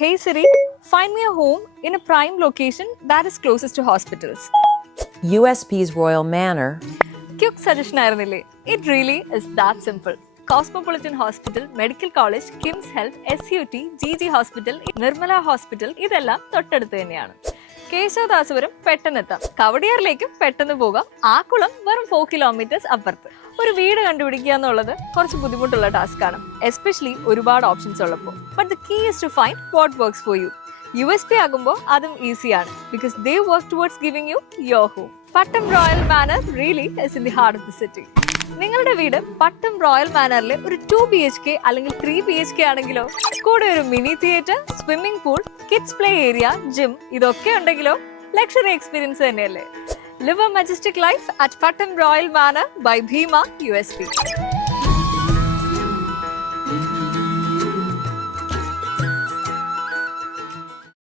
Hey Siri, find me a home in a prime location that is closest to hospitals. USP's Royal Manor. Quick suggestion ആയിരുന്നില്ലേ? It really is that simple. Cosmopolitan Hospital, Medical College, Kims Health, SUT, GG Hospital, Nirmala Hospital ഇതെല്ലാം തൊട്ടടുത്ത് തന്നെയാണ്. കേശവദാസപുരം പെട്ടെന്നെത്താം, കവടിയാറിലേക്കും പെട്ടെന്ന് പോകാം, ആക്കുളം വെറും 4 kilometres അപ്പുറത്ത്. ഒരു വീട് കണ്ടുപിടിക്കുക എന്നുള്ളത് കുറച്ച് ബുദ്ധിമുട്ടുള്ള ടാസ്ക് ആണ്, എസ്പെഷ്യലി ഒരുപാട് ഓപ്ഷൻസ് ഉള്ളപ്പോൾ. But the key is to find what works for you. USP ആകുമ്പോൾ അതും ഈസിയാണ്, because they work towards giving you your home. Pattom royal manor really is in the heart of the city. നിങ്ങളുടെ വീട് പട്ടം royal മാനറിലെ ഒരു 2 BHK അല്ലെങ്കിൽ 3 BHK ആണെങ്കിലോ, കൂടെ ഒരു mini theatre, swimming pool, kids play area, gym ഇതൊക്കെ ഉണ്ടെങ്കിലോ ലക്ഷറി എക്സ്പീരിയൻസ് തന്നെയല്ലേ. Live a majestic life at Pattam Royal Manor by Bhima USP.